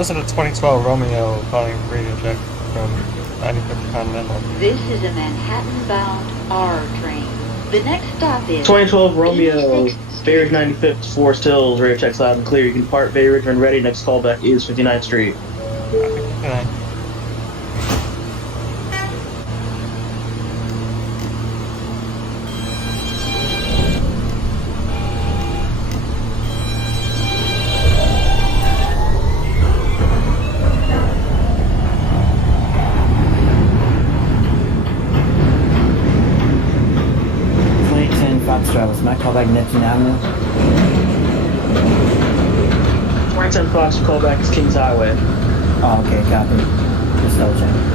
Listen to 2012 Romeo calling radio check from 95th Continental. This is a Manhattan-bound R train. The next stop is 2012 Romeo, 86th Bay Ridge 95th, Forest Hills, radio checks loud and clear. You can depart Bay Ridge when ready. Next callback is 59th Street. Good night. Foxtrot, my callback Neptune Avenue. 2010 Fox callback is Kings Highway. Oh, okay, copy. Just double check.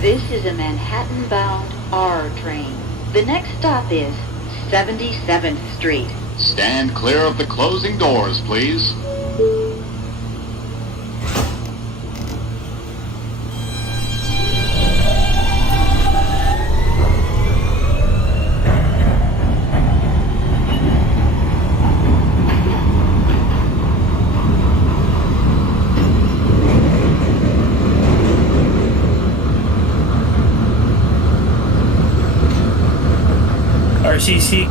This is a Manhattan-bound R train. The next stop is 77th Street. Stand clear of the closing doors, please. RCC,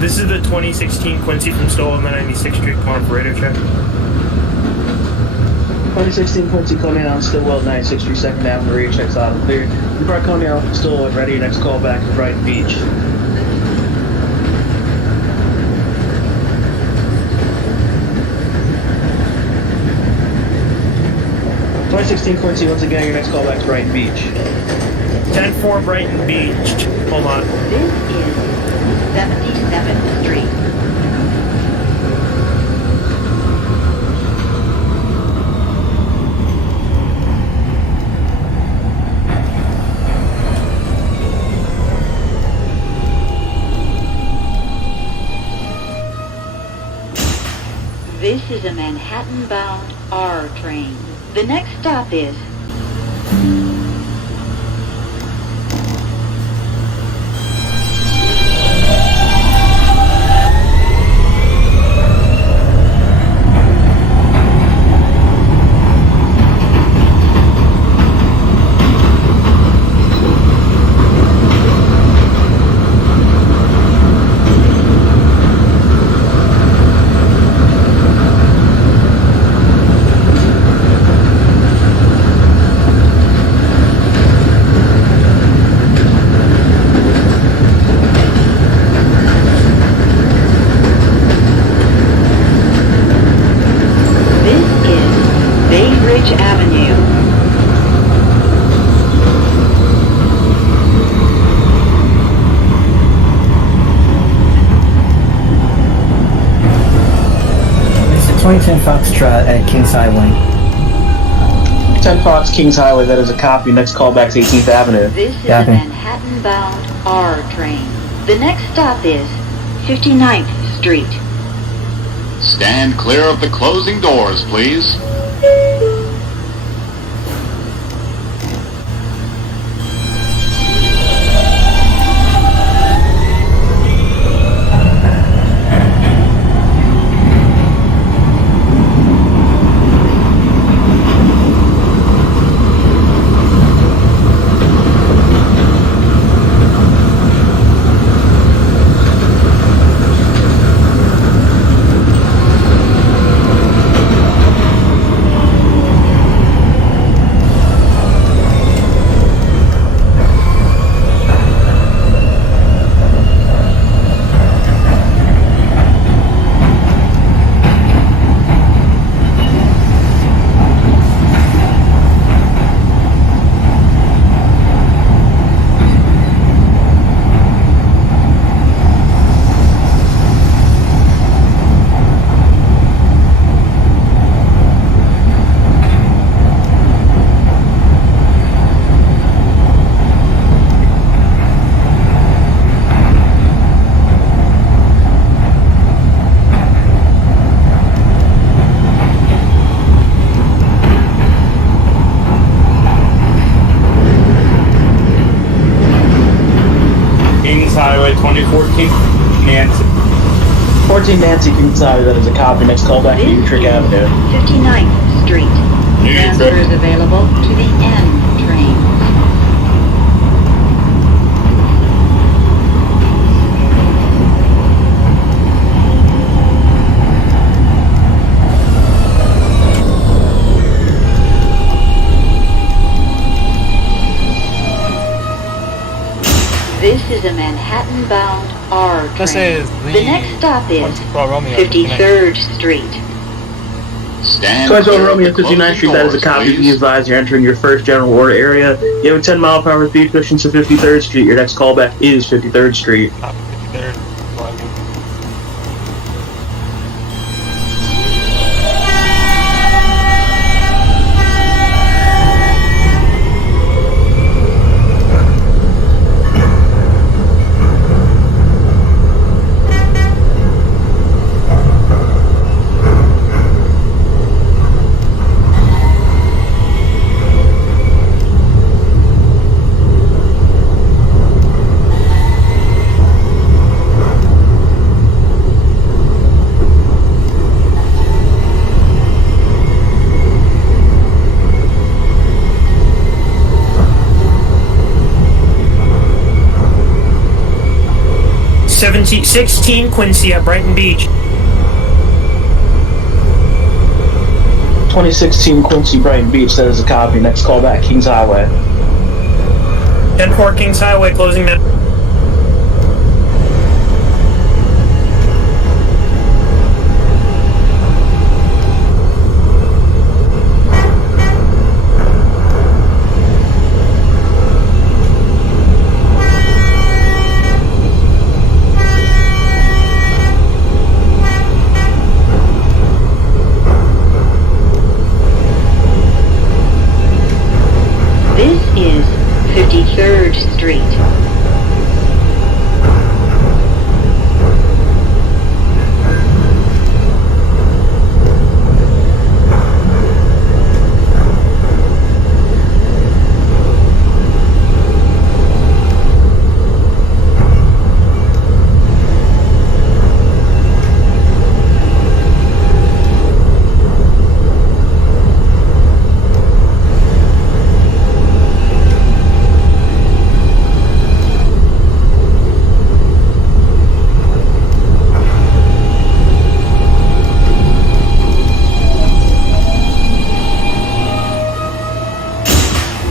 this is the 2016 Quincy from Stoll on the 96th Street corner for radio check. 2016 Quincy coming out Stillwell 96th Street, 2nd Avenue, radio checks loud and clear. Depart coming out from Stillwell when ready. Next callback is Brighton Beach. 2016 Quincy, once again, your next callback is Brighton Beach. 10-4 Brighton Beach. Hold on. This is 77th Street. This is a Manhattan-bound R train. The next stop is Avenue. It's a 2010 Foxtrot at Kings Highway. 10 Fox, Kings Highway, that is a copy. Next callback is 18th Avenue. This is Copy. a Manhattan-bound R train. The next stop is 59th Street. Stand clear of the closing doors, please. 2014 Nancy. 14 Nancy, Kings Highway, that is a copy. Next call back to This Utrecht is Avenue. 59th Street. New Transfers available to the N train. This is a Manhattan-bound R train. This is The next stop is 24 Romeo 53rd Street. Stand 24 clear of Romeo the 59th closing Street, that is a doors, copy. Be please. advised you're entering your first general order area. You have a 10 mile per hour speed pushing to 53rd Street. Your next callback is 53rd Street. Copy 53rd. Arrival. Seventeen 16 Quincy at Brighton Beach. 2016 Quincy Brighton Beach, that is a copy. Next callback, Kings Highway. 10-4 Kings Highway closing now. This is 53rd Street.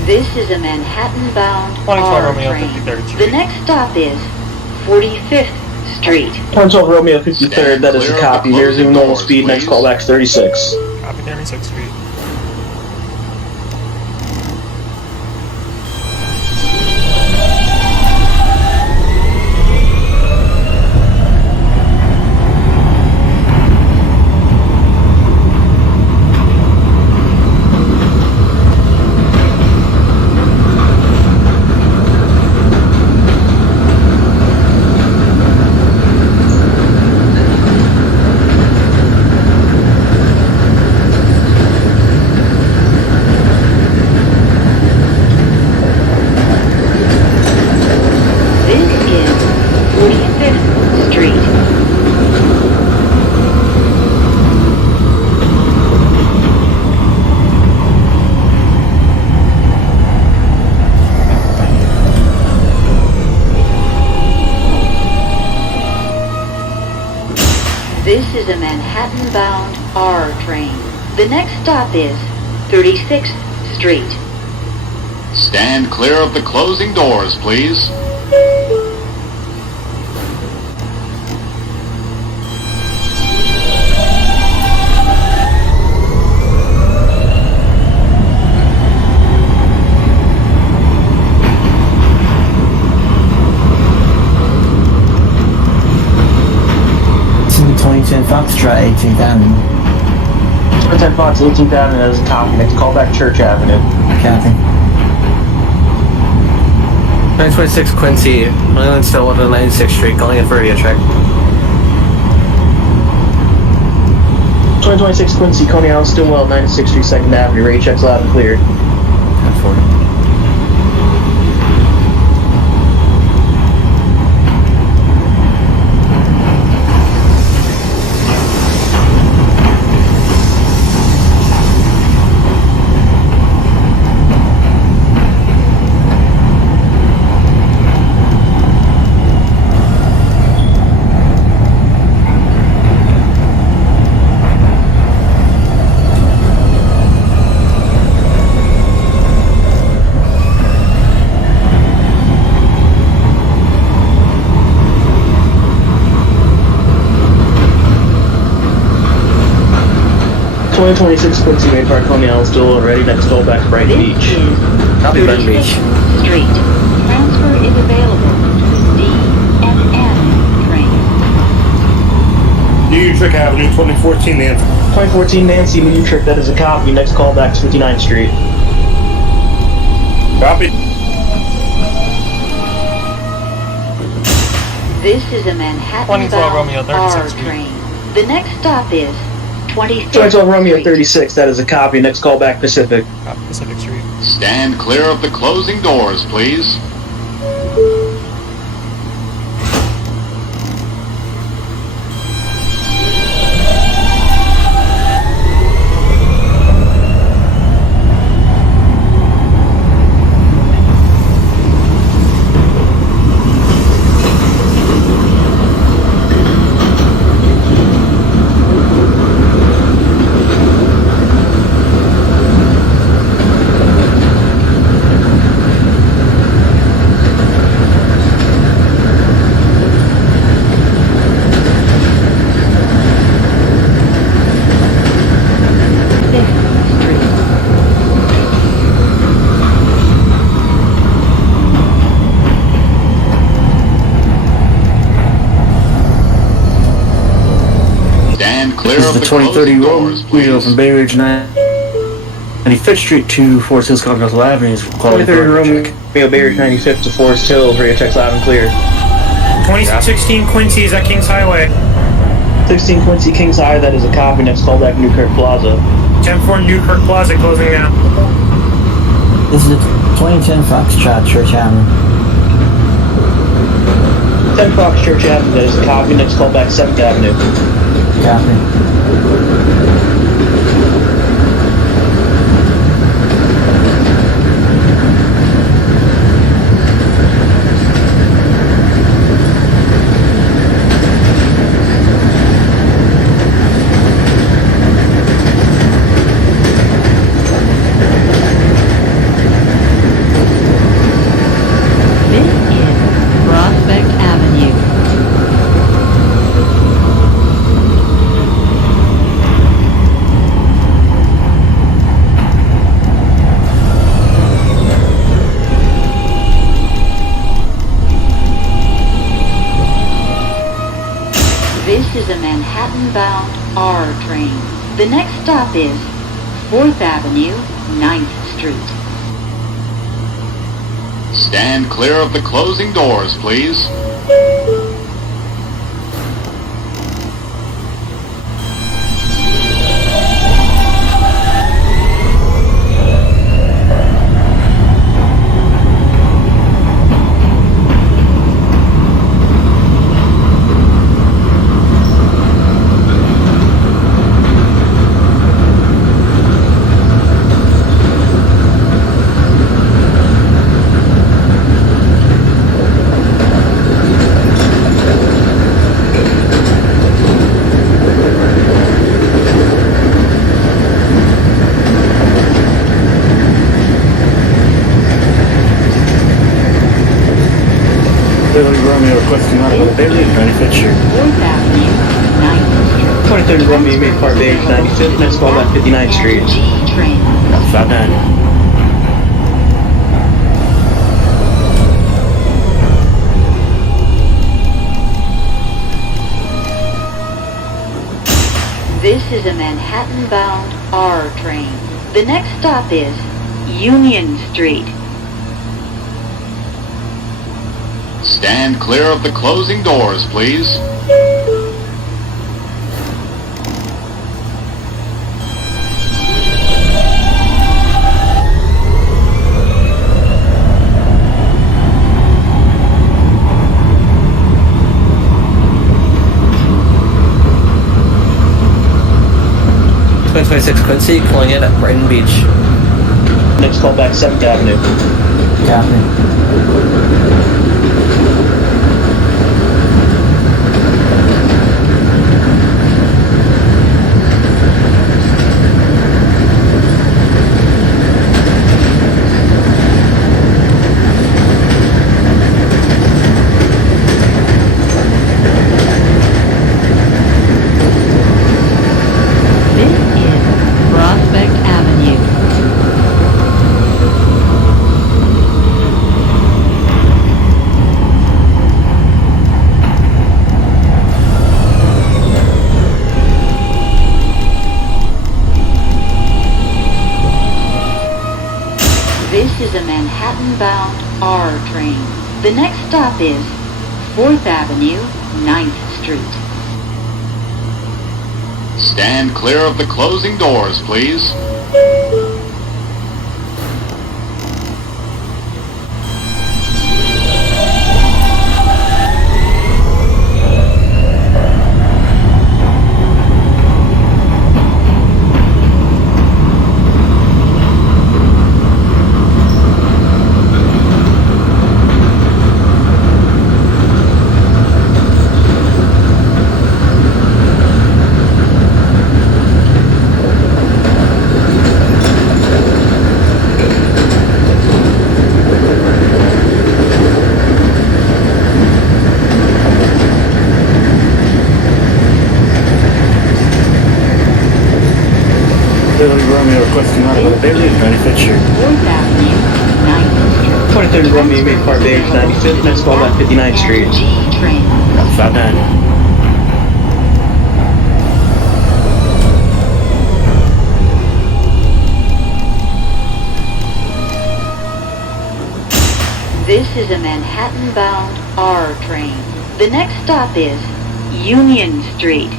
This is a Manhattan-bound 24 R Romeo train. 53rd Street. The next stop is 45th Street. 12 Romeo 53rd, that is a copy. Here's your normal speed. Next callback's 36. Copy 36th Street. This is 45th Street. This is a Manhattan-bound R train. The next stop is 36th Street. Stand clear of the closing doors, please. Ten Foxtrot, 18th Avenue. 10 Fox, 18th Avenue, that is a copy. Next callback, Church Avenue. Copy. 926 Quincy, Leland Stillwell to 96th Street, calling it for a check. 2026 Quincy, Coney Island, Stillwell, 96th Street, 2nd Avenue. Rate checks loud and clear. 10-4. 2026 Quincy Main Park, Coney Island, still ready. Next call back to Brighton This Beach. is Copy, Brighton 36th Beach. Street. Transfer is available to D and M train. New Utrecht Avenue, 2014 Nancy. 2014 Nancy, New Utrecht, that is a copy. Next call back to 59th Street. Copy. This is a Manhattan 2012 Romeo, bound 36th R Street. train. The next stop is 26th 2012 Romeo Street. 36, that is a copy. Next call back Pacific. Pacific Street. Stand clear of the closing doors, please. Stand clear This of is the the 2030 closing doors, Romeo please. from Bay Ridge 95th Street to Forest Hills Continental Avenue. 2030 Romeo Bay Ridge 95th to Forest Hills, radio checks loud and clear. 2016 Quincy is at Kings Highway. 16 Quincy Kings High, that is a copy. Next call back Newkirk Plaza. 10-4 Newkirk Plaza closing down. This is the 2010 Foxtrot Church Avenue. 10 Fox Church Avenue, that is a copy. Next call back 7th Avenue. Copy. This is Prospect Avenue. This is a Manhattan-bound R train. The next stop is 4th Avenue, 9th Street. Stand clear of the closing doors, please. Romeo requesting out of Bay Ridge 95th Street. 4th Avenue, 9th Street. 2030 Romeo Main Park Bay Ridge 95th. Next call back 59th Street. G train. 59. This is a Manhattan-bound R train. The next stop is Union Street. Stand clear of the closing doors, please. It's 26 Quincy, calling in at Brighton Beach. Next call back 7th Avenue. Copy. This is is a Manhattan-bound R train. The next stop is 4th Avenue, 9th Street. Stand clear of the closing doors, please. Romeo requesting out of Bailey, 95th Street. 4th Avenue, 9th Street. 23rd Romeo, make part Bailey, 95th, next call back 59th Street. G train. 59. This is a Manhattan-bound R train. The next stop is Union Street.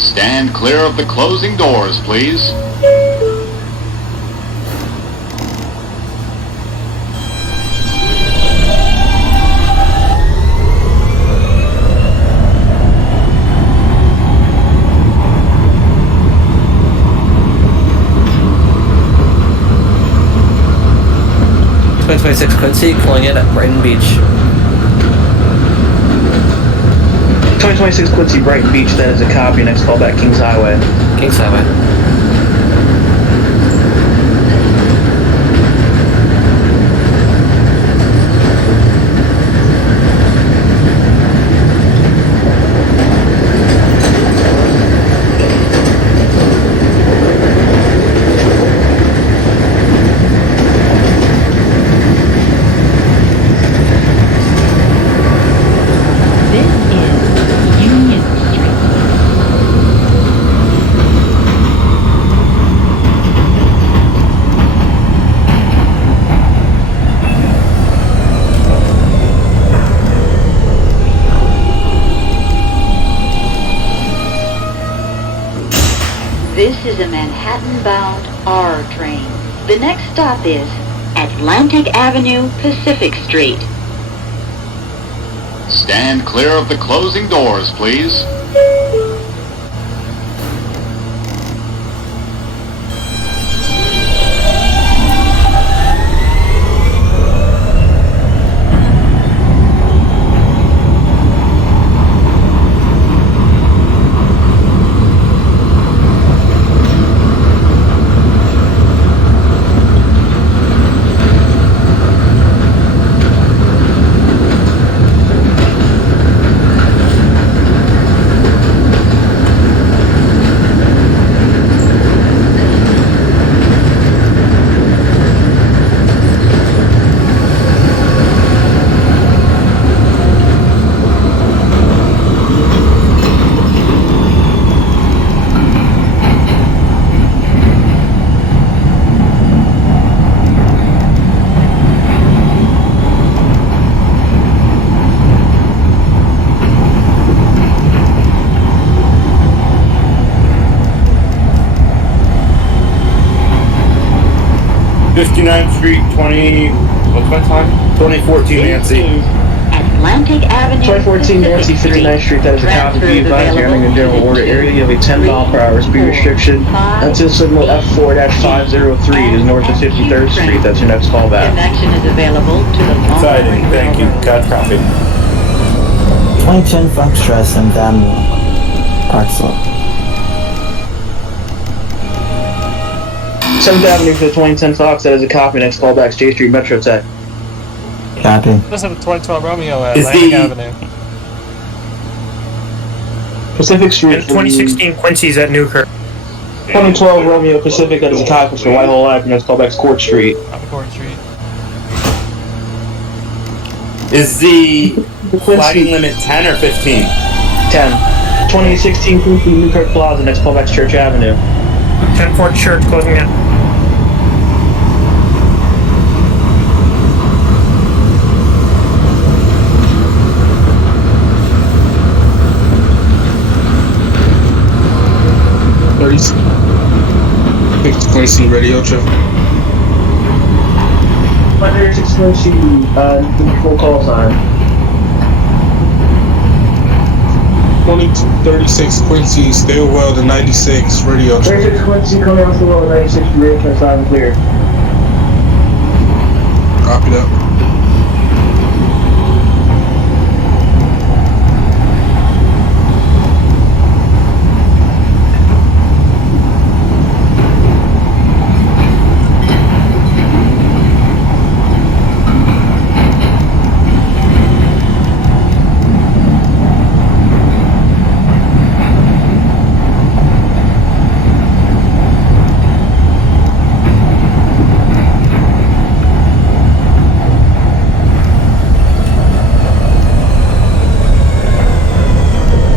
Stand clear of the closing doors, please. .26 Quincy, calling in at Brighton Beach. 2026 Quincy, Brighton Beach, that is a copy. Next call back Kings Highway. Kings Highway. This is a Manhattan-bound R train. The next stop is Atlantic Avenue, Pacific Street. Stand clear of the closing doors, please. Street, 20, what's my time? 2014 Nancy. Atlantic Avenue, 2014 Nancy, 59th Street, that is a copy. Be advised, you're entering a general order area. You have a 10 mile per hour speed restriction until signal F4-503 is north of 53rd Street. That's your next call back. Connection is available to the Exciting, thank you. God copy. 2010 Foxtrot, 7th Avenue, Park Slope. 7th Avenue for the 2010 Fox, that is a copy. Next call back, J Street, Metro Tech. Copy. This is a 2012 Romeo at Is Atlantic the- Avenue. Pacific Street. 2016 Quincy's at Newkirk. 2012 Romeo Pacific, that is a copy for Whitehall Ave. Next call back, Court Street. On Court Street. Is the flagging limit 10 or 15? 10. 2016 Quincy, Newkirk Plaza. Next call back, Church Avenue. 10 Fort Church closing in. 36 Quincy radio check. 36 Quincy, full call sign. 36 Quincy, Stairwell to 96 radio check. 36 Quincy, coming off the road, 96 radio check, loud and clear. Copy that.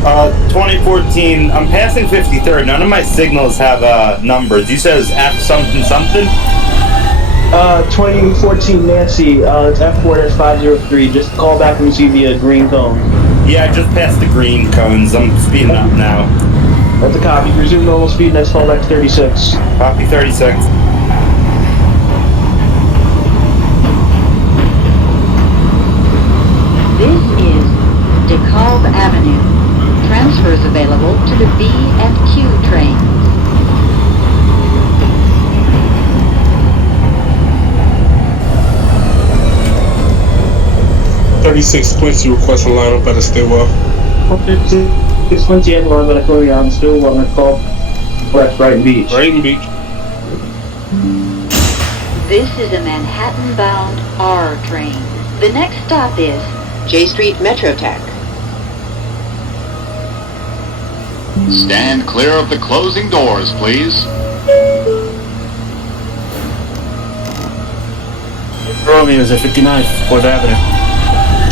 Uh, 2014, I'm passing 53rd. None of my signals have numbers. You says F something something? 2014 Nancy, it's F4-503. Just call back when you see the green cone. Yeah, I just passed the green cones. I'm speeding up now. That's a copy. Resume normal speed, next call back 36. Copy 36. This is DeKalb Avenue. Transfers available to the B and Q train. 36 Quincy request a lineup at a stairwell. 36 Quincy and line, but I told you I'm still on the call. That's Brighton Beach. Brighton Beach. This is a Manhattan-bound R train. The next stop is J Street Metrotech. Stand clear of the closing doors, please. Romeo is at 59th, 4th Avenue.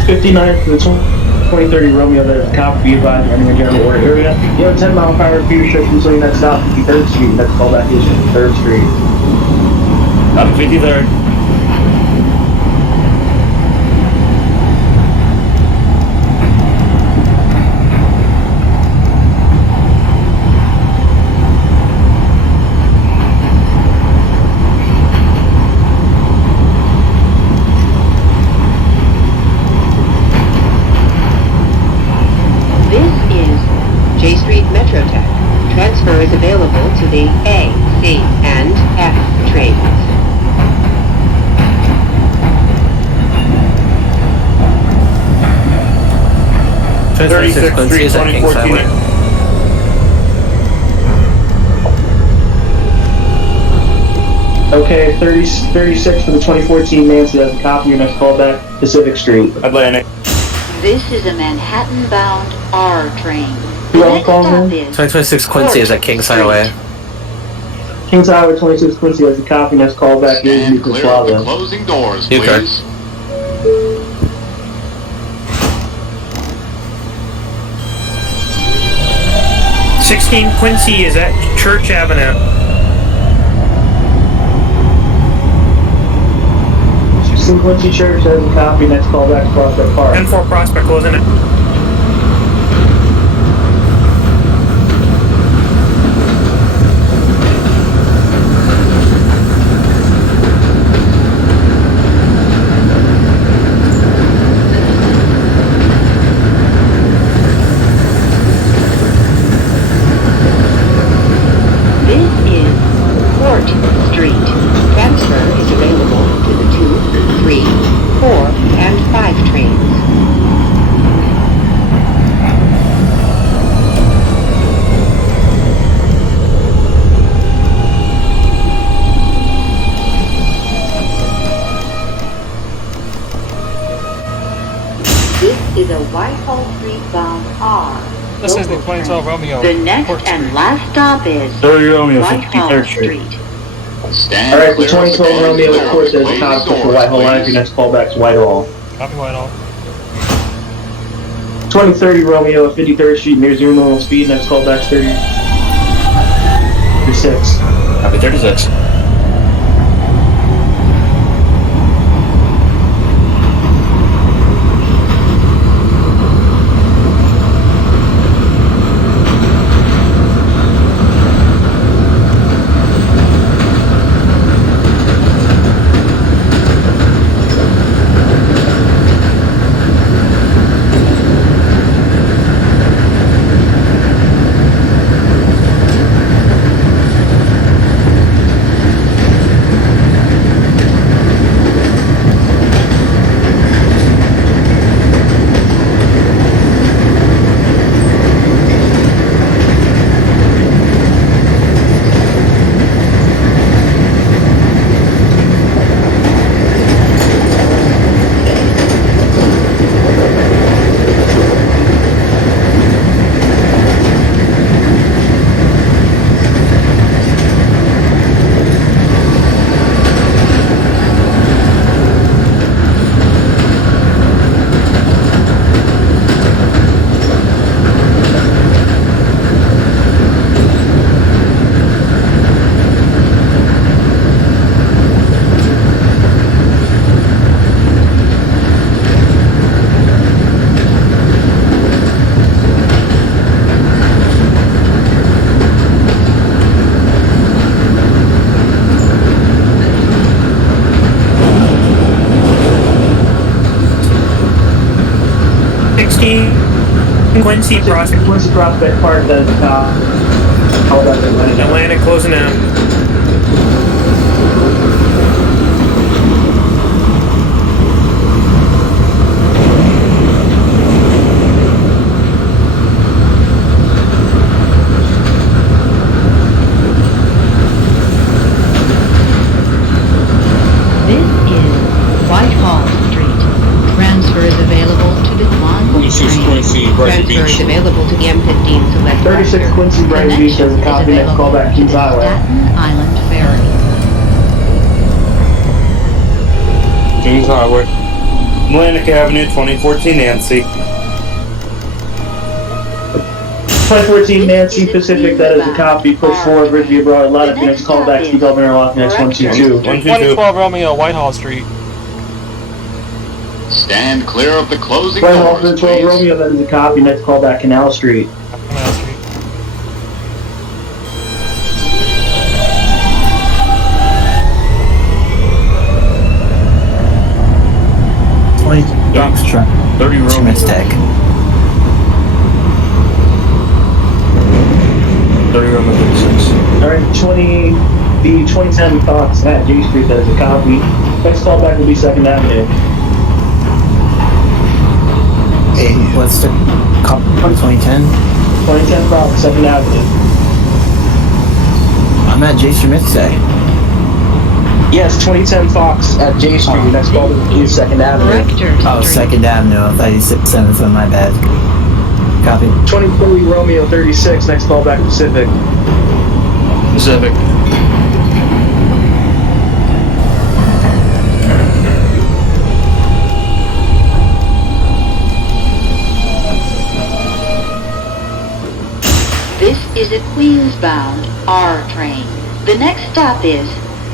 59th to the 2030 Romeo, that is a cop, be advised, running a general order area. You have a 10 mile per hour speed restriction, so you next stop 53rd Street. Next callback is 3rd Street. Up 53rd. J Street Metrotech. Transfer is available to the A, C, and F trains. Train 36 Quincy is at Kings Highway. Okay, 36 for the 2014 Nancy, that's a copy. Your next callback, Pacific Street. Atlantic. This is a Manhattan-bound R train. You want to call in? 2026 Quincy is at Kings Highway. Kings Highway 26 Quincy has a copy. Next callback is Stand Lucas clear of the Plaza. closing doors, You okay? please. Quincy is at Church Avenue. 16 Quincy Church has a copy. Next callback is Prospect Park. And 4 Prospect, wasn't it? Transfer is available to the 2, 3, 4, and 5 trains. This is a Whitehall Street bound R. This is the 2012 Romeo. The next and last stop is 30 Romeo, Whitehall 53rd Street. Street. Stand Alright, the clear of 2012 Romeo, of course, has a copy for Whitehall Line. Your please. next callback is Whitehall. Copy Whitehall. 2030 Romeo at 53rd Street near zero normal speed. Next callback is 36. Copy 36. Quincy Prospect. Quincy Prospect Park, that is the cop. Call back to Atlantic. Atlantic closing down. This is Whitehall Street. Transfer is available to the Swan 26 train. Quincy, Brighton Transfer is Beach. available to the M15 Select 36 Roster. Quincy, Brighton Beach, there's a copy. Next call back, Kings Highway. Staten Island Ferry. Kings Highway. Atlantic Avenue, 2014 Nancy. 2014 Nancy Pacific, that is a copy. Push forward, Ridgeview Broad Atlantic. Next call back, Keep Up Interlock, next 122. 2012 Romeo, Whitehall Street. Stand clear of the closing Whitehall doors, 12 please. Romeo, that is a copy. Next call back, Canal Street. Canal Street. Foxtrot. 30 Romeo. Mistake. 30 Romeo 36. Alright, the 2010 Fox at J Street, that is a copy. Next call back will be 2nd Avenue. Hey, what's the cop? 2010? 2010 Fox, 2nd Avenue. I'm at J Street today. Yes, 2010 Fox at J Street. Next call will be 2nd Avenue. Rector Oh, Street. 2nd Avenue. I thought you said 7th one, my bad. Copy. 2040 Romeo 36. Next call back Pacific. Pacific. This is a Queens-bound R train. The next stop is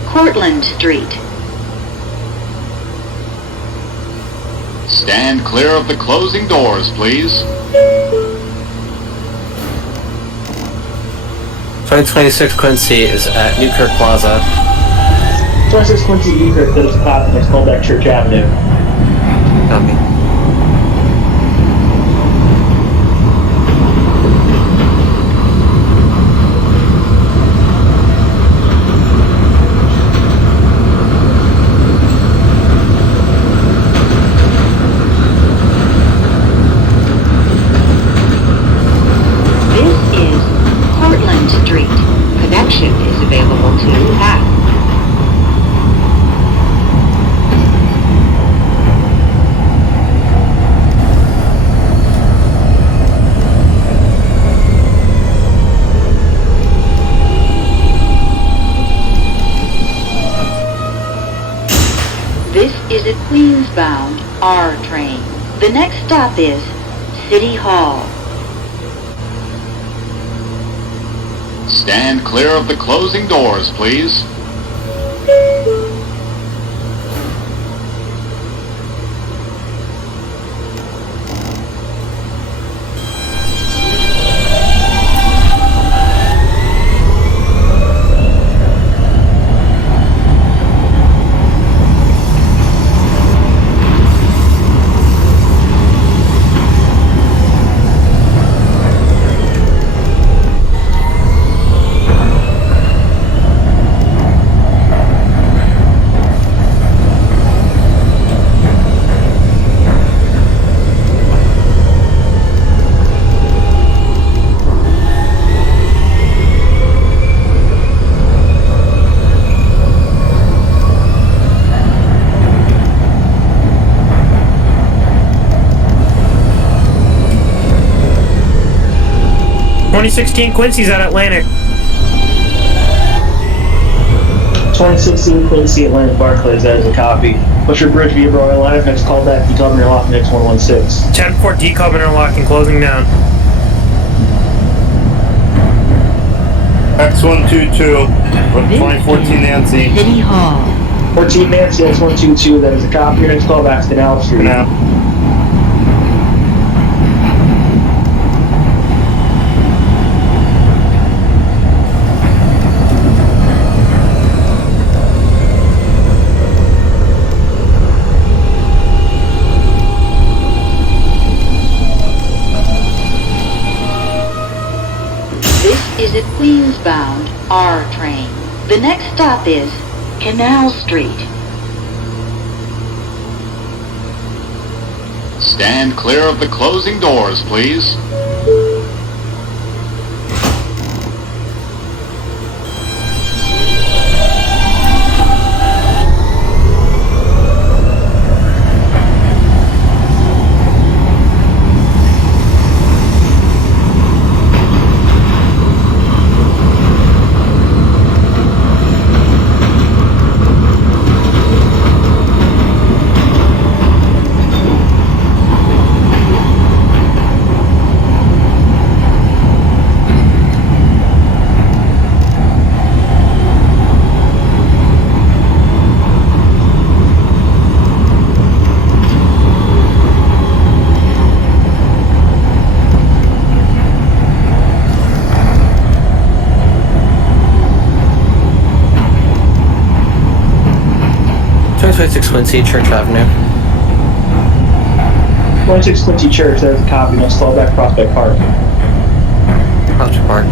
Cortlandt Street. Stand clear of the closing doors, please. 2026 Quincy is at Newkirk Plaza. 26 Quincy Newkirk, that is a copy. Next call back Church Avenue. Copy. This is Cortlandt Street. Connection is available to Hat. This is a Queens-bound R train. The next stop is City Hall. Stand clear of the closing doors, please. .2016 Quincy's at Atlantic. 2016 Quincy Atlantic Barclays, that is a copy. Butcher Bridge via Broad Atlantic. Next call back to Governor Lock, next 116. 10-4 Decoming Lock and closing down. X122 from 2014 Nancy. City Hall. 14 Nancy, X122, that is a copy. Next call back to Canal Street. Now. This is a Queens-bound R train. The next stop is Canal Street. Stand clear of the closing doors, please. Quincy, Church Avenue. 26 Quincy Church, there's a copy. Next callback, Prospect Park. Prospect Park.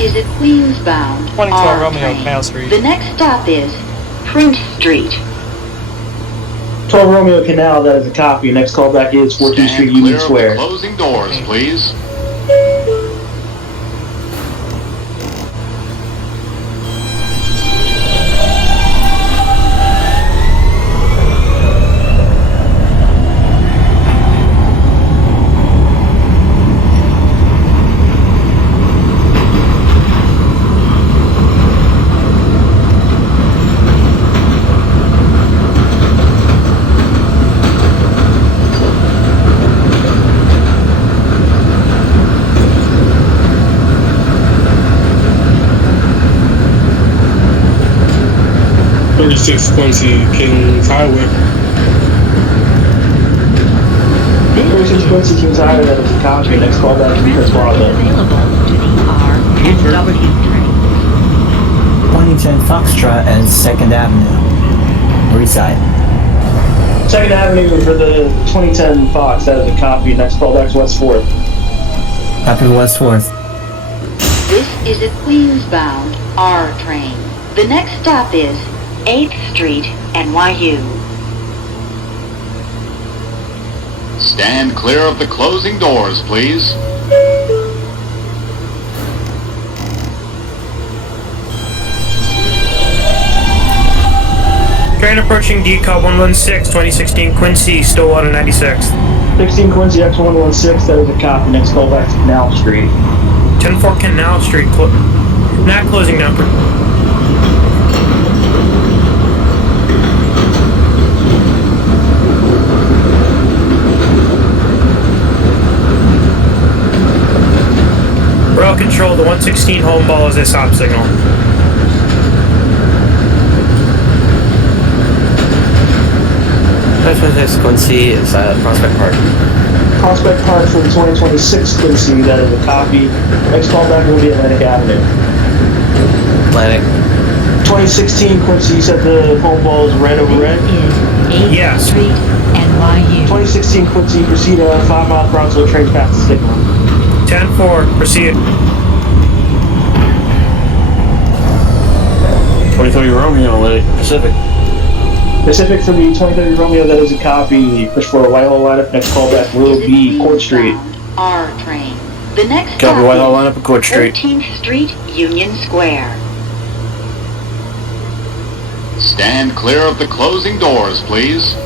Is a Queens-bound 22 R Romeo, train. Canal Street. The next stop is Prince Street. 12 Romeo Canal, that is a copy. Next callback is 14th Stand Street, clear Union of the Square. closing doors, please. Quincy Kings Highway. 36 Quincy Kings Highway, that is a copy. Next callback is Chris Plaza. Available to the R and W trains. 2010 Foxtrot and 2nd Avenue. Reside. 2nd Avenue for the 2010 Fox, that is a copy. Next callback is West 4th. Copy West 4th. This is a Queens-bound R train. The next stop is 8th Street, NYU. Stand clear of the closing doors, please. Train approaching DCOP 116, 2016 Quincy, Stillwater 96. 16 Quincy X116, that is a copy. Next callback is Canal Street. 10-4 Canal Street, not closing down. Rail control, the 116 home ball is a stop signal. That's 26 Quincy is Prospect Park. Prospect Park for the 2026 Quincy, that is a copy. Next callback will be Atlantic Avenue. Atlantic. 2016 Quincy, you said the home ball is red over red? Yes. Street, NYU. 2016 Quincy, proceed at 5 mile per hour until the train passes the signal. 10-4, proceed. 23 Romeo, Pacific. Pacific for the 2030 Romeo, that is a copy. Push for a Whitehall lineup. Next callback will be Court Street. R train. The next Copy, stop Whitehall is lineup at Court Street. 13th Street, Union Square. Stand clear of the closing doors, please.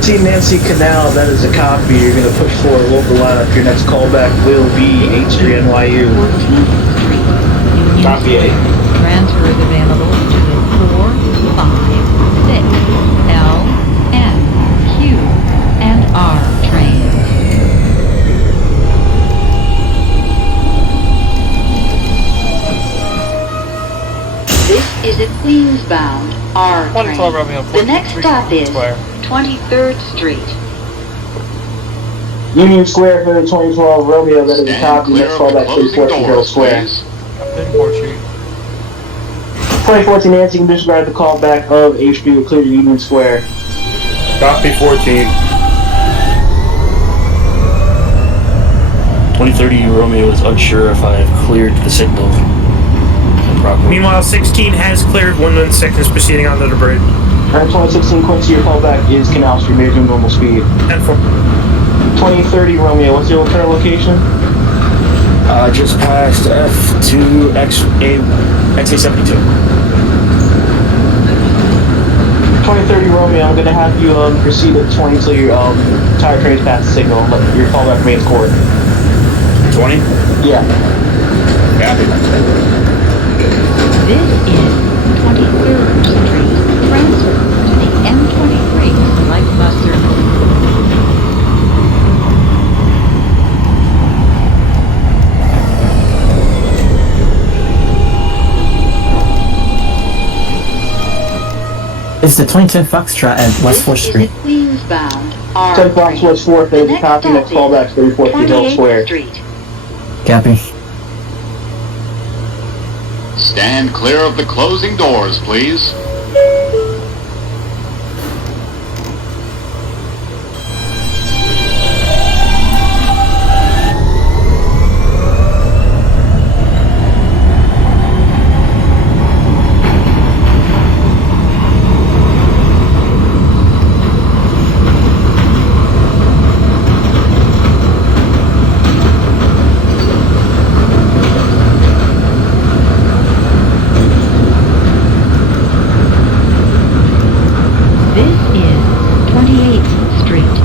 14 Nancy Canal, that is a copy. You're going to push forward local lineup. Your next callback will be H3 NYU. 14th Street. Union Copy A. Transfer is available to the 4, 5, 6, L, N, Q, and R trains. This is a Queens-bound R train. 112 Romeo, The next 43 stop is Square. 23rd Street. Union Square for the 2012 Romeo, that is a Stand copy. clear Next of the callback closing 314 Hill doors, Square. please. Captain 4 Street. 2014 Nancy can disregard the callback of H3 to clear to Union Square. Copy 14. 2030 Romeo is unsure if I have cleared the signal properly. Meanwhile, 16 has cleared 116 is proceeding onto the bridge. Alright, 2016 Quincy, your callback is Canal Street, major normal speed. And for 2030 Romeo, what's your current location? Just past F2 XA72. 2030 Romeo, I'm gonna have you proceed at 20 until your tire trace past the signal. But your callback remains court. 20? Yeah. Copy. This is 23rd Street. Transfer to the M23 Light Bus Circle. It's the 2010 Foxtrot at West 4th Street. This is a Queens-bound R 10 Fox train. West 4th, there's a Next copy. Next stop callback is 34th Hill 28th Square. Street. Copy. Stand clear of the closing doors, please. This is 28th Street.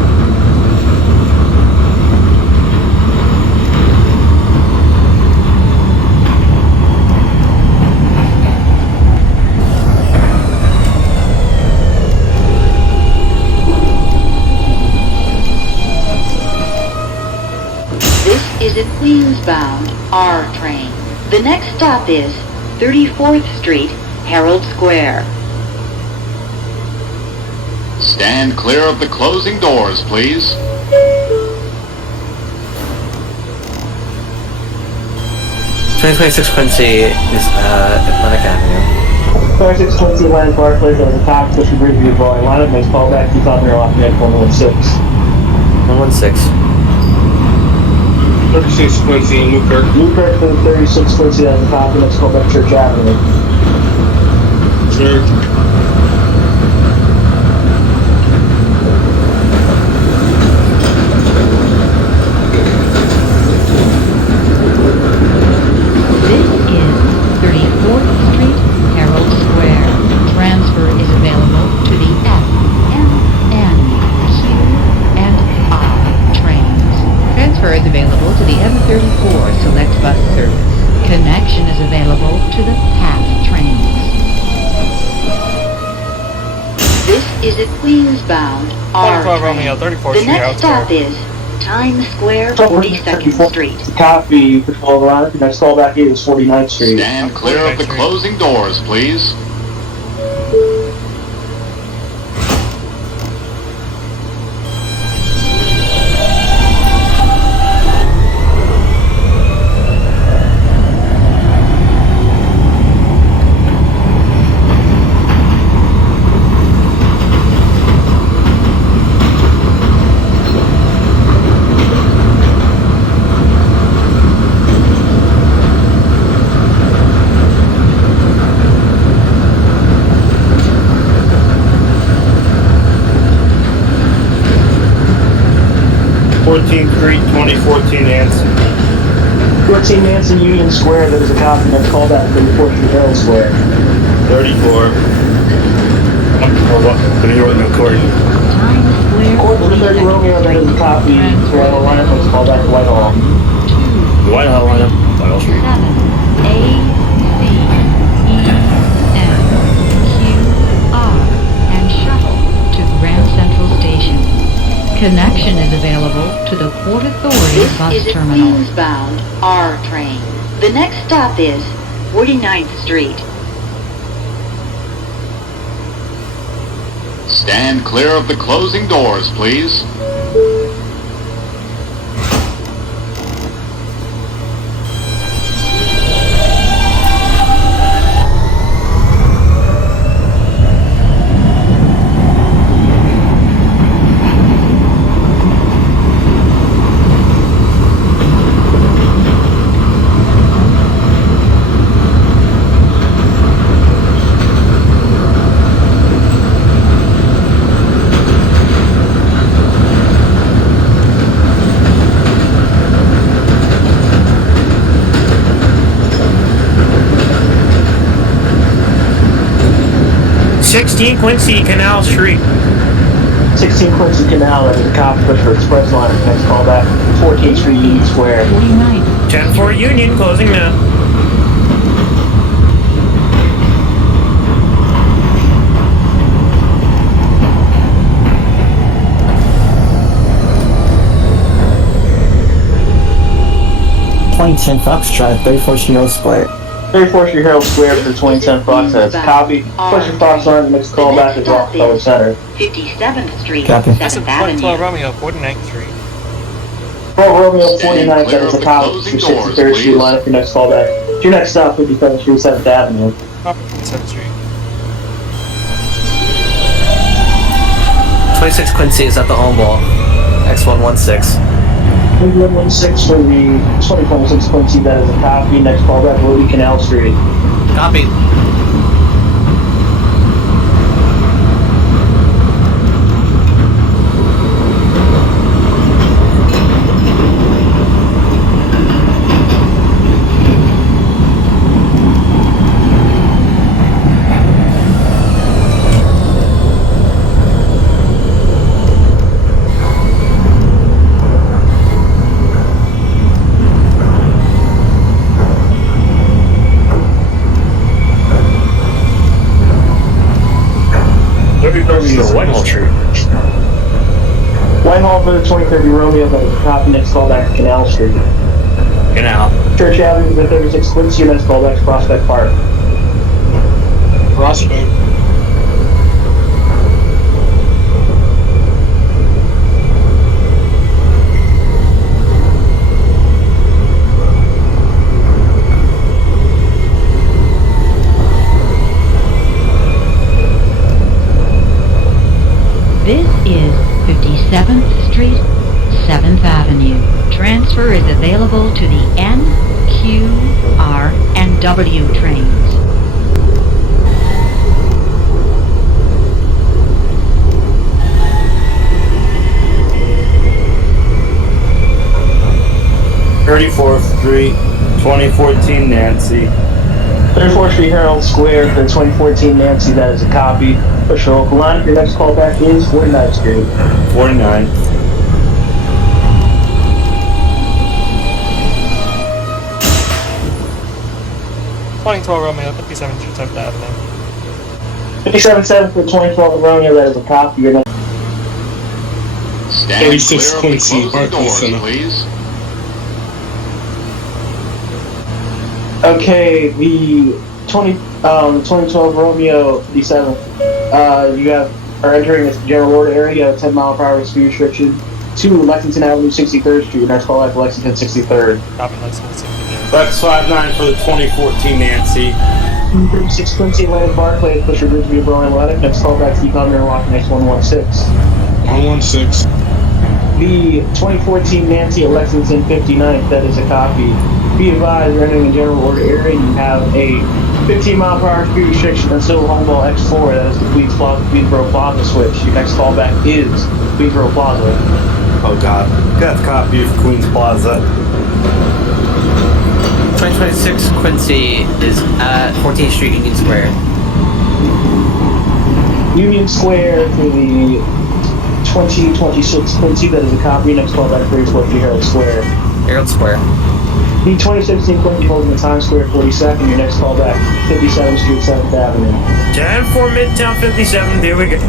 This is a Queens-bound R train. The next stop is 34th Street, Herald Square. Stand clear of the closing doors, please. Quincy is Atlantic Avenue. 2620 Atlantic Barclays, there's a copy. Push your bridge view volume lineup. Next callback 2000 off net 116. 116. 36 Quincy in Newkirk. Newkirk for the 36 Quincy, that's a copy. Next callback Church Avenue. Sure. This is 34th Street, Herald Square. Transfer is available to the F, M, N, Q, and R trains. Transfer is available to the M34 Select Bus Service. Connection is available to the PATH trains. This is a Queens-bound R 25 train. Romeo, 34th The Street, next Herald stop Square. is Times Square, 42nd Street. Copy. Patrol lineup. Your next callback is 49th Street. Stand clear of the closing doors, please. Street, 2014 Nancy. 14 Nancy Union Square, that is a copy. Next callback 34th Street, Herald Square. 34. To New York, New Court. Times Square, 2030 Romeo, that is a copy. Seattle lineup, let's call back to Whitehall. Whitehall lineup, Whitehall Street. 7 A C E M Q R and shuttle to Grand Central Station. Connection is available to the Port Authority bus This is a terminal. Queens-bound R train. The next stop is 49th Street. Stand clear of the closing doors, please. Quincy Canal Street. 16 Quincy Canal, that is a copy. Push for express lineup, next call back. 14th Street, Union Square. 49th. 10-4 Union, closing now. Foxtrot, 34th Street Herald Square. 34th Street Herald Square for 2010 Fox, that's a copy. Push for Fox line, next call back to Rockefeller Center. 57th Street, Copy. 7th 2012 Avenue. Romeo, 49th Street. 12 Romeo, Stand 49th, clear that is of a the copy. closing For doors, 63rd Street please. lineup, your next call back. Your next stop, 57th Street, 7th Avenue. Copy, 27th Street. 26 Quincy is at the home wall. X116. 116 for the 2026 Quincy, that is a copy. Next call back, Ruby Canal Street. Copy. Whitehall Street. Whitehall for the 2030 Romeo, that is a copy. Next call back to Canal Street. Canal. Church Avenue, the 36 Quincy, your next call back to Prospect Park. Prospect. This is 57th Street, 7th Avenue. Transfer is available to the N, Q, R, and W trains. Street, 2014 Nancy. 34th Street Herald Square for the 2014 Nancy, that is a copy. Push for local line. Your next call back is 49th Street. 49. Romeo, 57 Street, 7th Avenue. 57-7 for 2012 Romeo, that is a copy. Your next Stand 36 clear of the Quincy, closing Barclays doors, Center. please. Okay, the 2012 Romeo 57. You are entering the general order area, 10 mile per hour speed restriction to Lexington Avenue, 63rd Street. Your next call back to Lexington, 63rd. Copy, Lexington, 63rd. Flex 59 for the 2014 Nancy. 36 Quincy Atlantic Barclays, push your bridge via Berlin Atlantic. Next call back to Keep on Interlock, next 116. 116. The 2014 Nancy at Lexington 59th, that is a copy. Be advised, you're entering the general order area and you have a 15 mile per hour speed restriction until Homeball X4, that is the Queensboro Plaza switch. Your next callback is Queensboro Plaza. Oh god. Got a copy of Queens Plaza. 2026 Quincy is at 14th Street, Union Square. Union Square for the 2026 Quincy, that is a copy. Next callback 343 Herald Square. Herald Square. The 2016 Quincy holding the Times Square 42nd. Your next callback 57th Street, 7th Avenue. 10 for Midtown 57. There we go.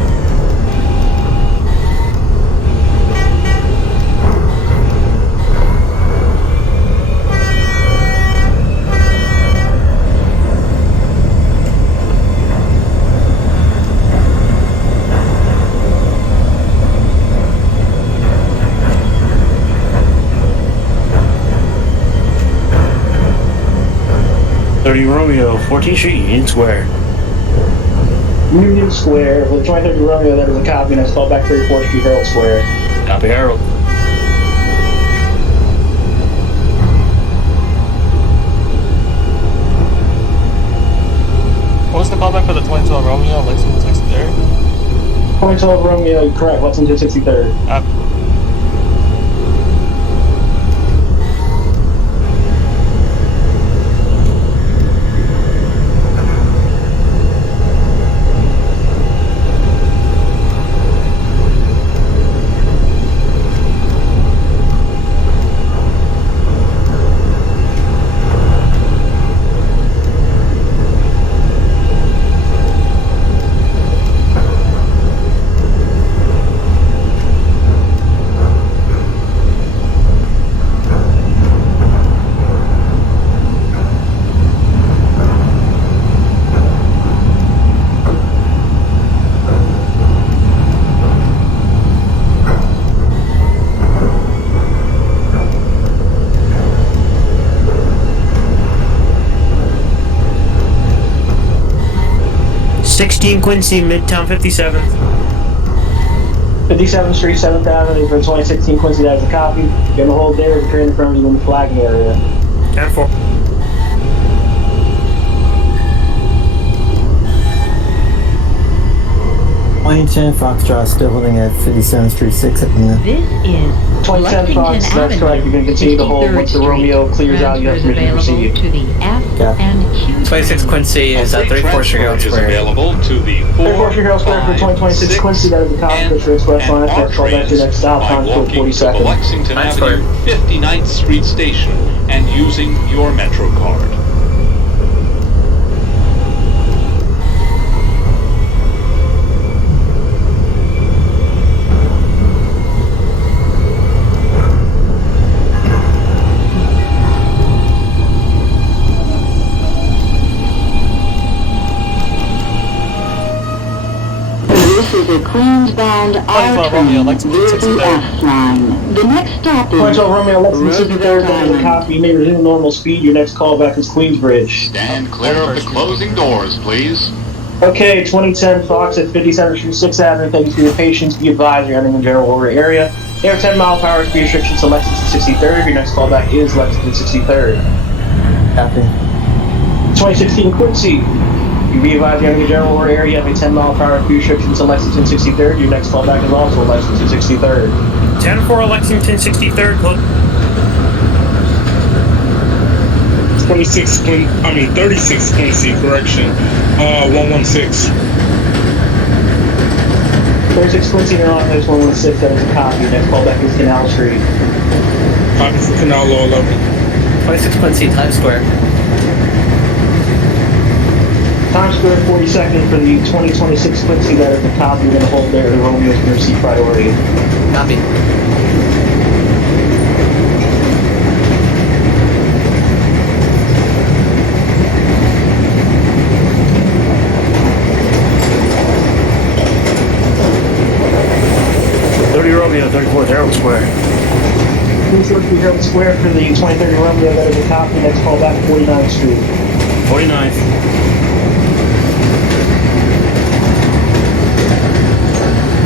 Romeo, 14th Street, Union Square. Union Square, for the 2030 Romeo, that is a copy. Next callback 34th Street, Herald Square. Copy, Harold. What was the callback for the 2012 Romeo, Lexington 63rd? 2012 Romeo, you're correct. Lexington 63rd. Quincy, Midtown 57th. 57th Street, 7th Avenue for the 2016 Quincy, that is a copy. You're going to hold there to train the firms in the flagging area. 10-4. Washington Foxtrot still holding at 57th Street, 6th Avenue. This is 2010 Fox, that's correct. You're going to continue to hold. Once the Romeo clears out, you have permission to proceed. To the F and Q 26 Quincy is at 34th Street, Herald Is Square. available to the 34th Street, Herald Square for the 2026 Quincy, that is a copy. Fisher Express line. That's call back to the next stop. by Times Square walking to the 42nd. Lexington Times Avenue 59th Street station and using your Metro card. This is a Queens-bound R train, VEF line. The next stop is 2012 Romeo, Lexington 63rd, Roosevelt that is a Island. copy. You may resume normal speed. Your next callback is Queensbridge. Stand clear of the closing doors, please. Okay, 2010 Fox at 57th Street, 6th Avenue. Thank you for your patience. Be advised, you're entering the general order area. There are 10-mile-per-hour speed restrictions to Lexington 63rd. Your next callback is Lexington 63rd. Copy. 2016 Quincy. You be advised, you're entering the general order area. You have a 10-mile-per-hour speed restriction to Lexington 63rd. Your next callback is also Lexington 63rd. 10-4, Lexington 63rd. 36 Quincy, correction. 116. 36 Quincy, you're on this 116. That is a copy. Your next callback is Canal Street. Copy for Canal Law 11. 26 Quincy, Times Square. Times Square 42nd for the 2026 Quincy, that is a copy. You're going to hold there. The Romeo's going to receive priority. Copy. Romeo, 34th Herald Square. 34th Street, Herald Square for the 2030 Romeo, that is a copy. Next callback 49th Street. 49th.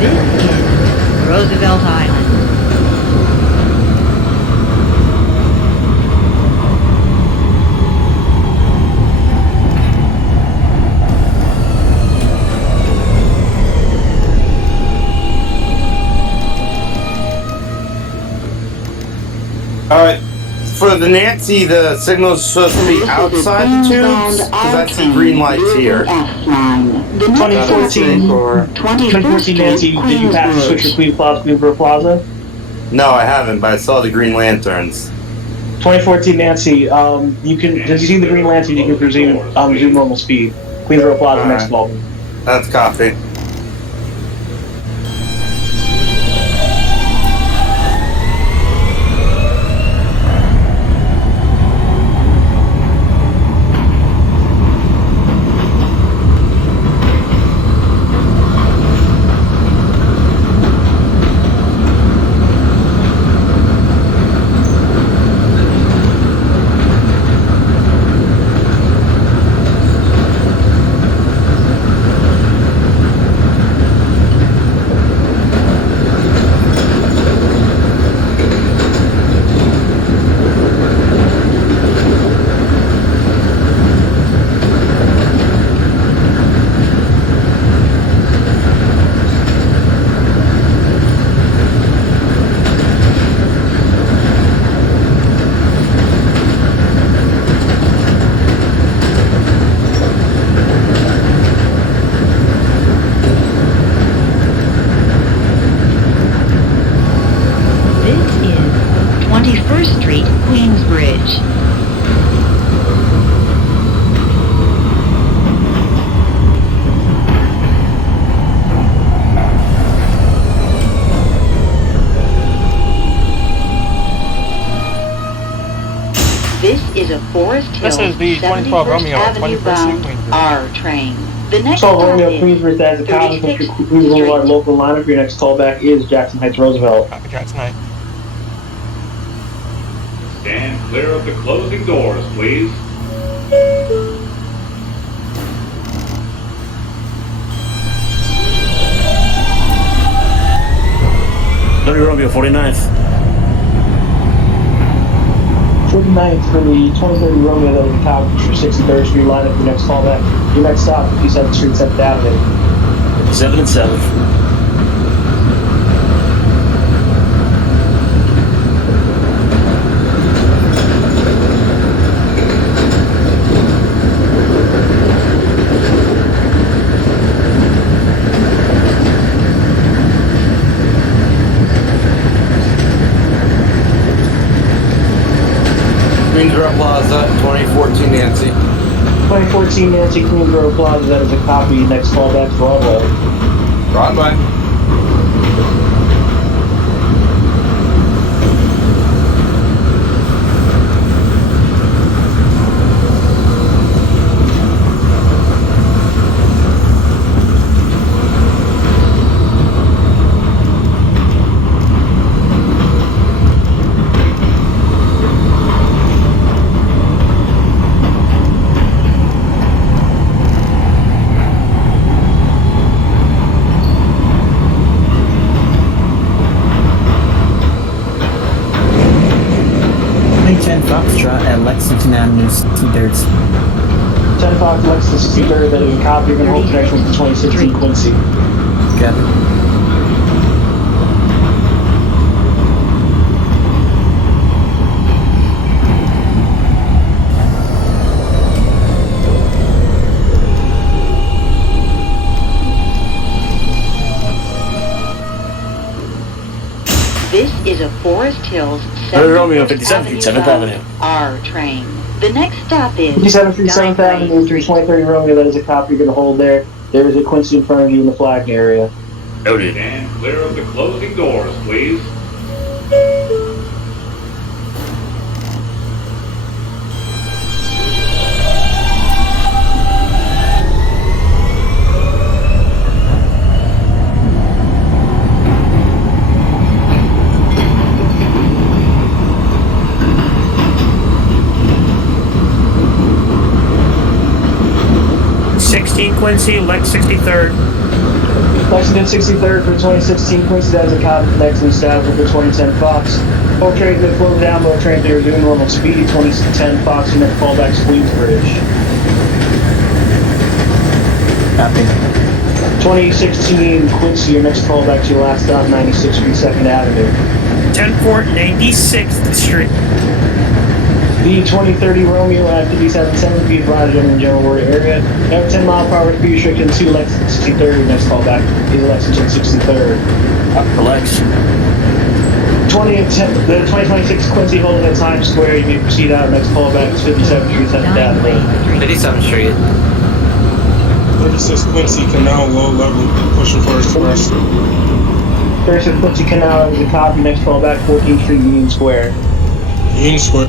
This is Roosevelt Island. Alright, for the Nancy, the signal's supposed to be outside the tubes? Because I see green lights here. 2014 Nancy, did you pass the switch for Queensboro Plaza? No, I haven't, but I saw the green lanterns. 2014 Nancy, you can, as you see the green lantern, you can resume normal speed. Queensboro Plaza, next ball. That's copy. This is the 2012 Romeo, 21st Queensbridge. R train. The next So Romeo Queensbridge as a copy for Queensbridge our local lineup. Your next callback is Jackson Heights Roosevelt. Copy Jackson Heights. Stand clear of the closing doors, please. Romeo, 49th. 49th for the 2030 Romeo that is a copy for 63rd Street lineup. Your next callback. Your next stop, 57th Street, 7th Avenue. 7 and 7th. Queensboro Plaza, 2014 Nancy. 2014 Nancy Queensboro Plaza, that is a copy. Next callback, Bravo. Broadway. Foxtrot at Lexington Avenue, 63rd. 10 Fox Lexington 63rd, that is a copy. You're going to hold connection with the 2016 Quincy. Copy. This is a Forest Hills Romeo, 57th, 7th Avenue. R train. The next stop is 57th Street, 7th Avenue, 2030 Romeo, that is a copy. You're going to hold there. There is a Quincy in front of you in the flag area. Noted. Stand clear of the closing doors, please. Quincy, Lex 63rd. Lexington 63rd for 2016 Quincy, that is a copy. Next new status with the 2010 Fox. All trains that flow down, both trains that are doing normal speed. 2010 Fox, and then fallback Queensbridge. Copy. 2016 Quincy, your next callback to your last stop, 96th Street, 2nd Avenue. 10 Fort, 96th Street. The 2030 Romeo at 57.7, be advised in the general order area. You have a 10 mile per hour speed restriction to Lexington 63rd. Next call back is Lexington 63rd. Relax. The 2026 Quincy holding at Times Square. You may proceed out. Next call back is 57th Street, 7th Avenue. 57th Street. 36 Quincy Canal, low level, pushing for express. 36 Quincy Canal is a copy. Next call back 14th Street, Union Square. Union Square.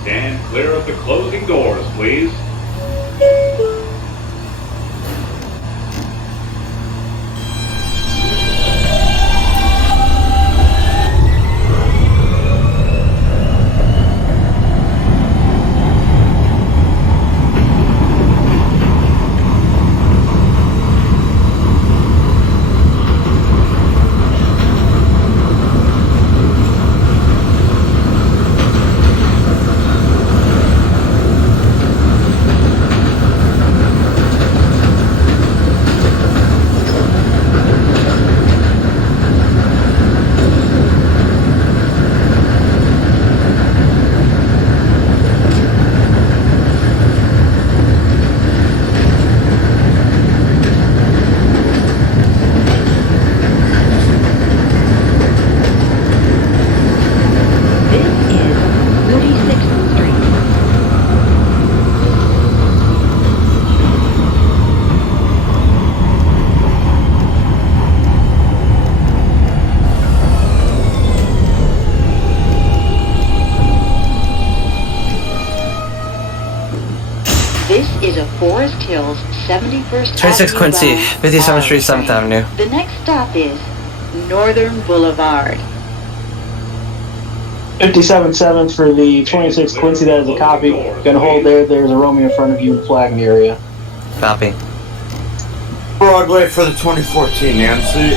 Stand clear of the closing doors, please. This is a Forest Hills 71st 26 Avenue Quincy, bound 57th Street, R 7th train. Avenue. The next stop is Northern Boulevard. 57.7 for the 26 Quincy, that is a copy. Gonna hold there. There's a Romeo in front of you in the flagging area. Copy. Broadway for the 2014 Nancy.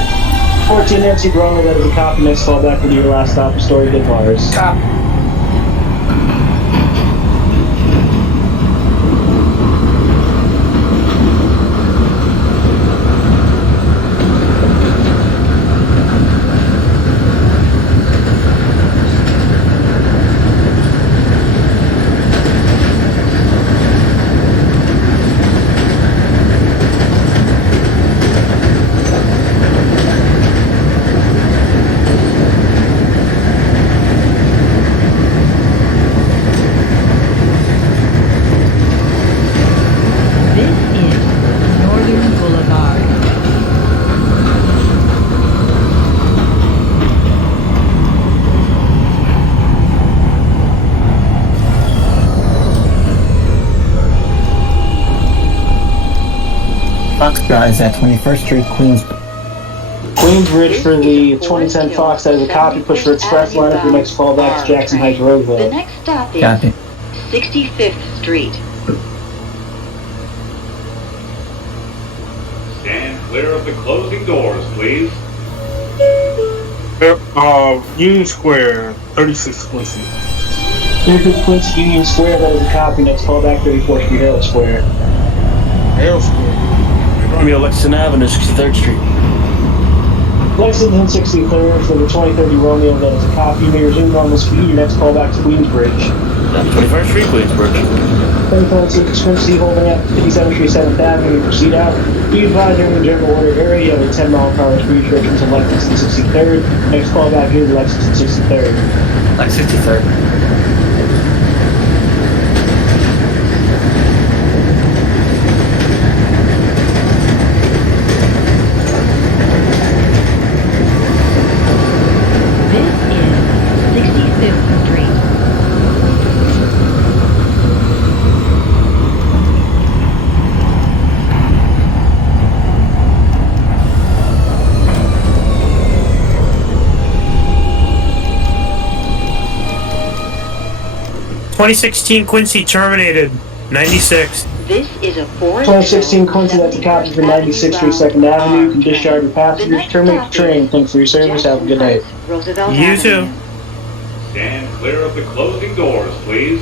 14 Nancy Romeo, that is a copy. Next call back with your last stop, Story Good Bars. Copy. This is Northern Boulevard. Foxtrot is at 21st Street, Queensbridge for the 2010 Fox, that is a copy. Push for express line up. Your next call back is Jackson Heights The Roadville. next stop is Copy. 65th Street. Stand clear of the closing doors, please. Union Square, 36 Quincy. 35 Quincy Union Square, that is a copy. Next call back 34th Street Hill Square. Hale Square. Romeo Lexington Avenue, 63rd Street. Lexington 63rd for the 2030 Romeo, that is a copy. You may resume normal speed. Your next call back to Queensbridge. 21st Street, Queensbridge. 2026 Quincy holding at 57th Street, 7th Avenue. You proceed out. Be advised you're in the general order area. You have a 10 mile per hour speed restriction to Lexington 63rd. Next call back is Lexington 63rd. Like 63rd. This is 65th Street. '16 Quincy terminated. 96. This is a Forest 2016 Quincy, that's a copy for 96th Street, 2nd Avenue. You can discharge your passengers, terminate the train. Thanks for your service. Have a good night. Roosevelt You Avenue. too. Stand clear of the closing doors, please.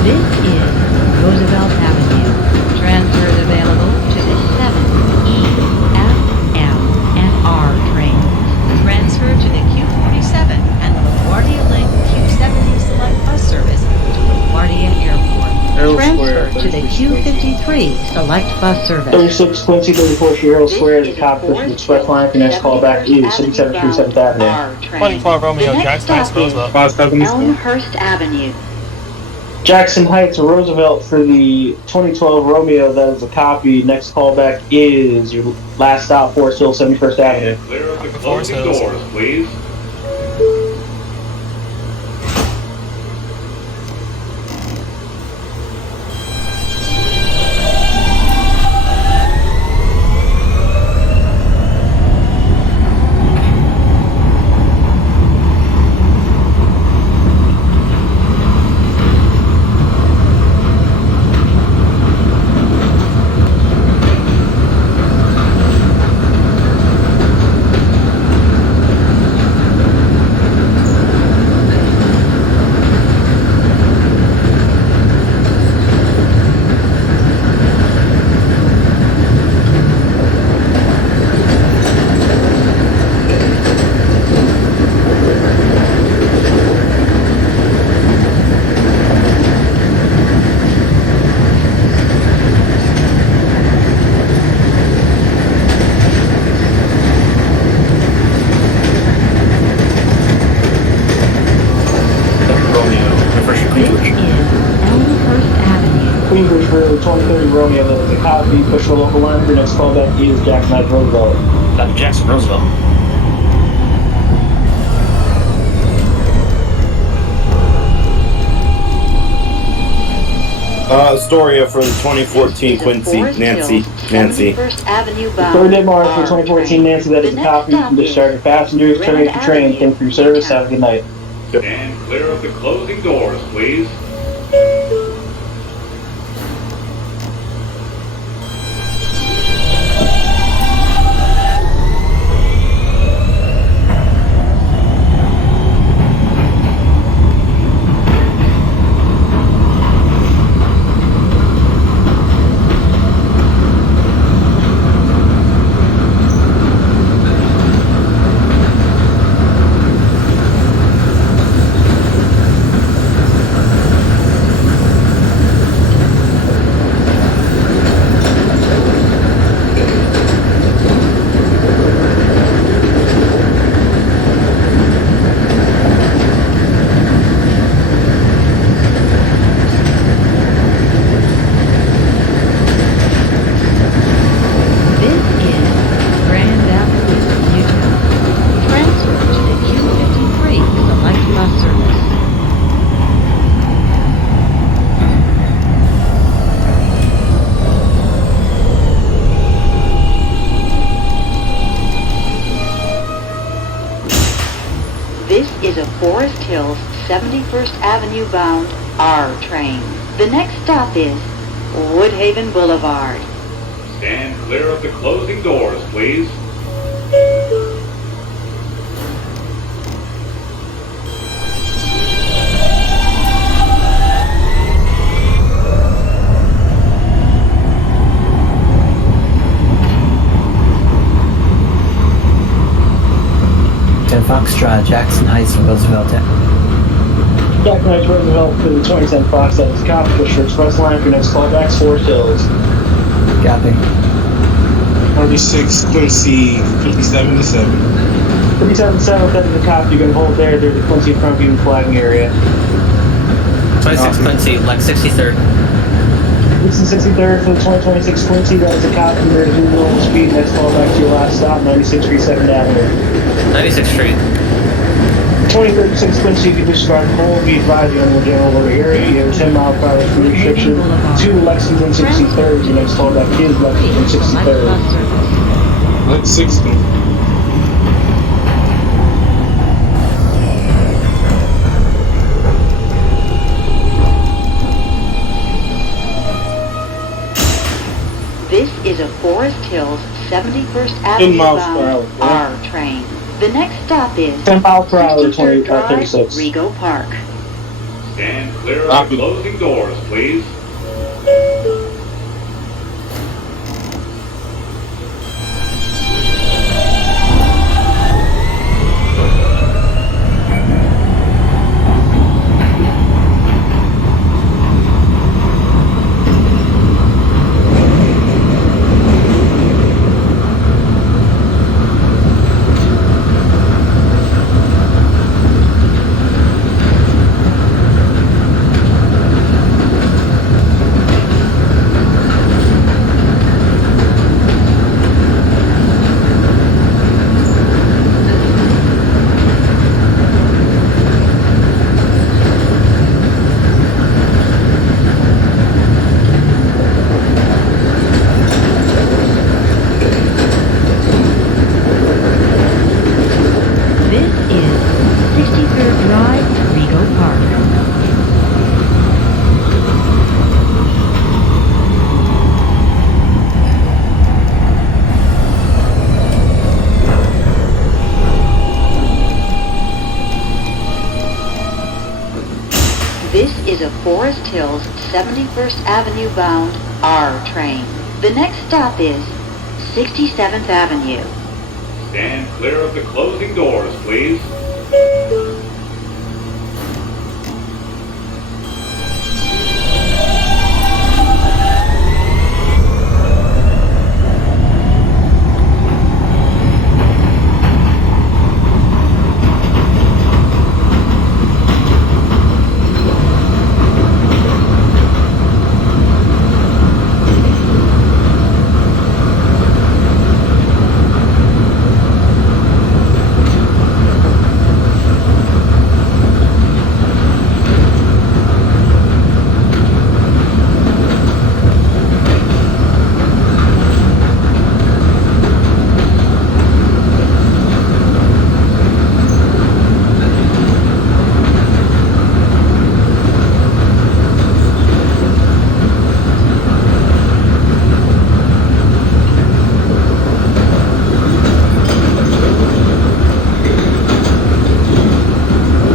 This is Roosevelt Avenue. Transfers available to the 7E, F, M, and R trains. Transfer to the Q47 and the LaGuardia Link Q70 Select Bus Service to LaGuardia Airport. Transfer to the Q53 Select Bus Service. 36 Quincy, 34 Sierra Square, the copy for the express line. Your next callback is 77th Street, 7th Avenue. R train. 25 Romeo, The next Jackson, stop is Roosevelt. Elmhurst Avenue. Jackson Heights, Roosevelt for the 2012 Romeo, that is a copy. Next callback is your last stop, Forest Hill, 71st Avenue. Stand clear of the Forest closing Hills. doors, please. Queensbridge for the 2030 Romeo, that is a copy. Push the local line. Your next callback is Jackson Heights, Roosevelt. Dr. Jackson Roosevelt. Astoria for the 2014 Quincy, Nancy. 71st Avenue bound. Third day Mars for R 2014 train. Nancy, that is The a next copy. You stop can is discharge your passengers, terminate the train. Thank you for your service. Have a good night. Stand clear of the closing doors, please. This is a Forest Hills 71st Avenue bound R train. The next stop is Woodhaven Boulevard. Stand clear of the closing doors, please. Jackson Heights, Roosevelt. Jackson Heights, Roosevelt for the 2010 Fox. That is a copy. Push for express line for your next call back. 4 Hills. Copy. 36 Quincy 57 to 7. 57-7, that is a copy. You can hold there. There's a Quincy front view flagging area. 26 Quincy, like 63rd. This is 63rd for the 2026 Quincy. That is a copy. There's a normal speed. Next call back to your last stop, 96th Street, 2nd Avenue. 96th Street. 2036 Quincy, if you disregard the whole, be advised you're in the general order area. You have a 10-mile-per-hour speed restriction to Lexington 63rd. Your next call back is Lexington 63rd. Let's 60. This is a Forest Hills 71st 10 Avenue miles per bound hour. R train. The next stop is 10 miles per hour, 63rd Drive, 36. Rego Park. Stand clear of the closing doors, please. This is 63rd Drive, Rego Park. This is a Forest Hills 71st Avenue bound R train. The next stop is 67th Avenue. Stand clear of the closing doors, please.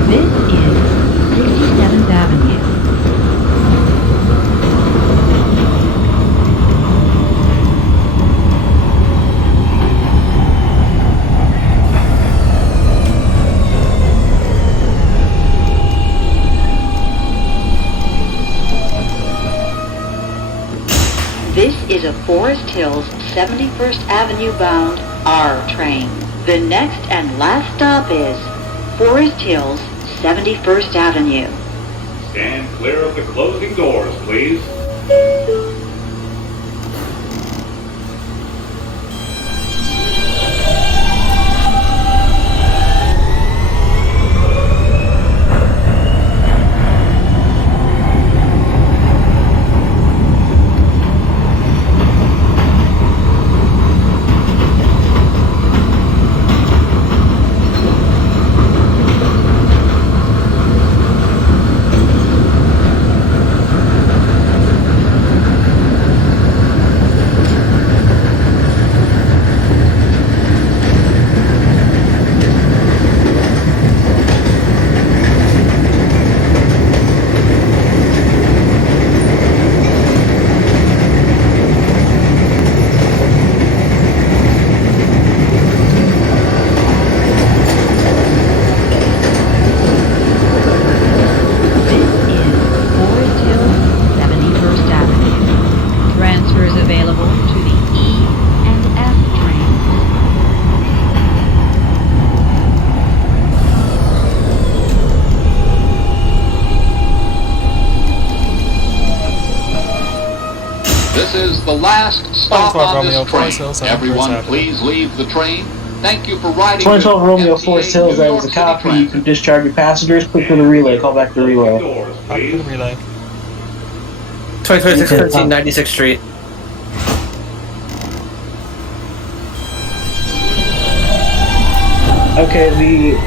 This is 67th Avenue. This is a Forest Hills 71st Avenue bound R train. The next and last stop is Forest Hills 71st Avenue. Stand clear of the closing doors, please. is the last stop 2012 on Romeo, this Forest train. Hills, Everyone, Forest please leave the train. Thank you for riding 2012 with Romeo MTA Forest Hills, New that York is a City copy. You Transit. can discharge your passengers. Click to the relay. Call back the relay. Back to the relay. 2026 Okay, Quincy, 96th Street. Okay, the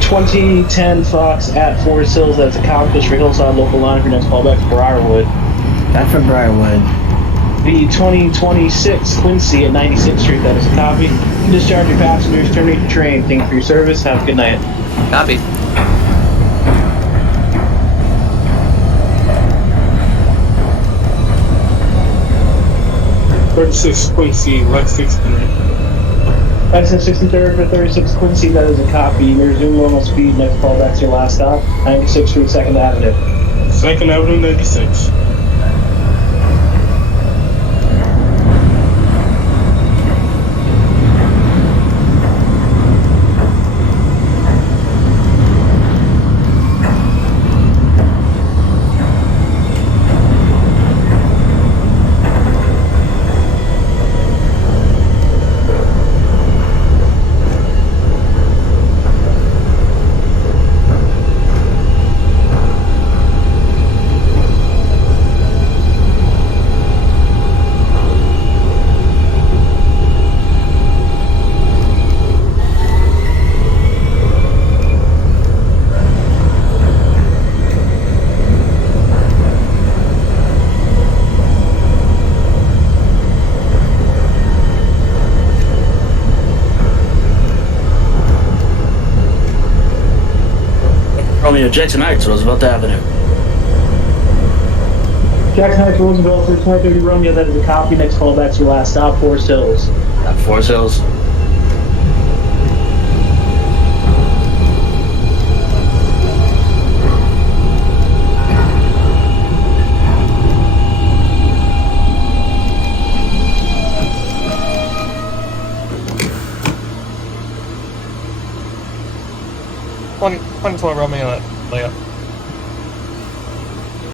2010 Fox at Forest Hills, that's a copy for Hillside Local Line. For your next callback to Briarwood. Back from Briarwood. The 2026 Quincy at 96th Street, that is a copy. You can discharge your passengers, terminate your train. Thank you for your service. Have a good night. Copy. '36 Quincy, Lexington. Exit 63rd for 36 Quincy, that is a copy. You may resume normal speed. Next callback to your last stop, 96th Street, 2nd Avenue. 2nd Avenue, 96. Romeo, Jackson Heights, Roosevelt Avenue. Jackson Heights, Roosevelt for 2030 Romeo, that is a copy. Next callback to your last stop, Forest Hills. At Forest Hills. Twenty 12 Romeo at layup.